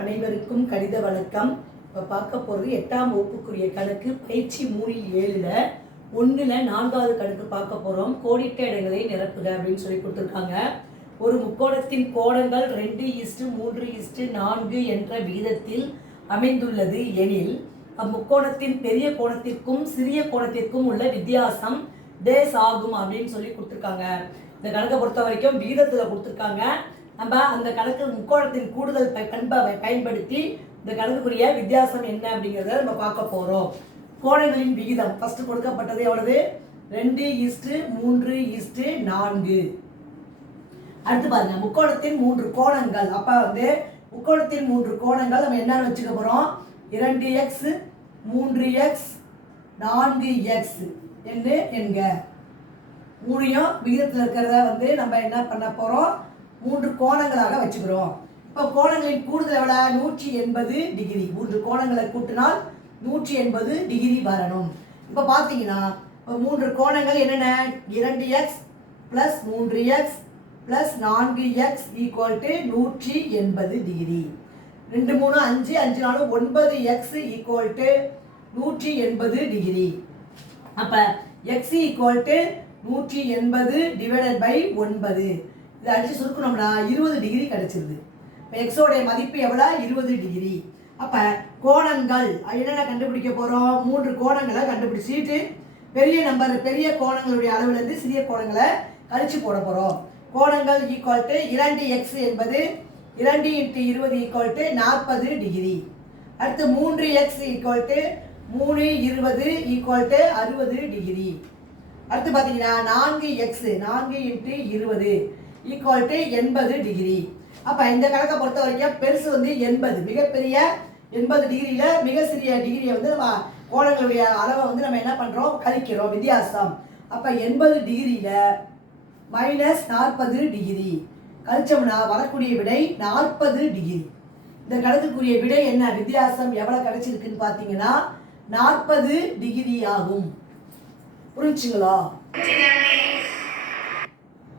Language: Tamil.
அனைவருக்கும் கணித வணக்கம். இப்போ பார்க்க போகிறது 8ஆம் வகுப்புக்குரிய கணக்கு பயிற்சி 3-7ல் 1ல் 4வது கணக்கு பார்க்க போகிறோம். கோடிட்ட இடங்களை நிரப்புக அப்படின்னு சொல்லி கொடுத்துருக்காங்க. ஒரு முக்கோணத்தின் கோணங்கள் 2:3:4 என்ற விகிதத்தில் அமைந்துள்ளது எனில் அம்முக்கோணத்தின் பெரிய கோணத்திற்கும் சிறிய கோணத்திற்கும் உள்ள வித்தியாசம் டேஸ் ஆகும் அப்படின்னு சொல்லி கொடுத்துருக்காங்க. இந்த கணக்கை பொறுத்த வரைக்கும் விகிதத்தில் கொடுத்துருக்காங்க. நம்ம அந்த கணக்கு முக்கோணத்தின் கூடுதல் பண்பை பயன்படுத்தி இந்த கணக்குக்குரிய வித்தியாசம் என்ன அப்படிங்கிறத நம்ம பார்க்க போகிறோம். கோணங்களின் விகிதம் ஃபர்ஸ்ட் கொடுக்கப்பட்டது எவ்வளவு? 2:3:4. அடுத்து பாருங்க, முக்கோணத்தின் 3 கோணங்கள். அப்ப முக்கோணத்தின் 3 கோணங்கள் நம்ம என்னன்னு வச்சுக்க போறோம்? 2x 3x 4x என்று என்க. மூணையும் விகிதத்தில் இருக்கிறத நம்ம என்ன பண்ண போறோம்? 3 கோணங்களாக வச்சுக்கிறோம். இப்போ கோணங்களின் கூடுதல் எவ்வளோ? 180 டிகிரி. 3 கோணங்களை கூட்டினால் 180 டிகிரி வரணும். இப்போ பார்த்தீங்கன்னா 3 கோணங்கள் என்னென்ன? 2x + 3x + 4x = 180 degree. 2 3 5 5 4 9x = 180 degree. அப்போ x = 180 / 9. இதை அடிச்சு சுருக்கணும்னா 20 டிகிரி கிடைச்சிருது. இப்போ எக்ஸோடைய மதிப்பு எவ்வளோ? 20 டிகிரி. அப்போ கோணங்கள் என்னென்ன கண்டுபிடிக்க போகிறோம்? 3 கோணங்களை கண்டுபிடிச்சிட்டு பெரிய கோணங்களுடைய அளவுலேருந்து சிறிய கோணங்களை கழிச்சு போட போகிறோம். கோணங்கள் = 2x என்பது 2 × 20 = 40 டிகிரி. அடுத்து 3x = 3 20 = 60 டிகிரி. அடுத்து பார்த்தீங்கன்னா 4x 4 × 20 = 80 டிகிரி. அப்போ இந்த கணக்கை பொறுத்த வரைக்கும் பெருசு 80, மிகப்பெரிய 80 டிகிரியில் மிக சிறிய டிகிரியை நம்ம கோணங்களுடைய அளவை நம்ம என்ன பண்ணுறோம்? கழிக்கிறோம், வித்தியாசம். அப்போ 80 டிகிரியில் -40 டிகிரி கழிச்சோம்னா வரக்கூடிய விடை 40 டிகிரி. இந்த கணக்குக்குரிய விடை என்ன? வித்தியாசம் எவ்வளோ கிடைச்சிருக்குன்னு பார்த்தீங்கன்னா 40 டிகிரி ஆகும். புரிஞ்சுங்களா?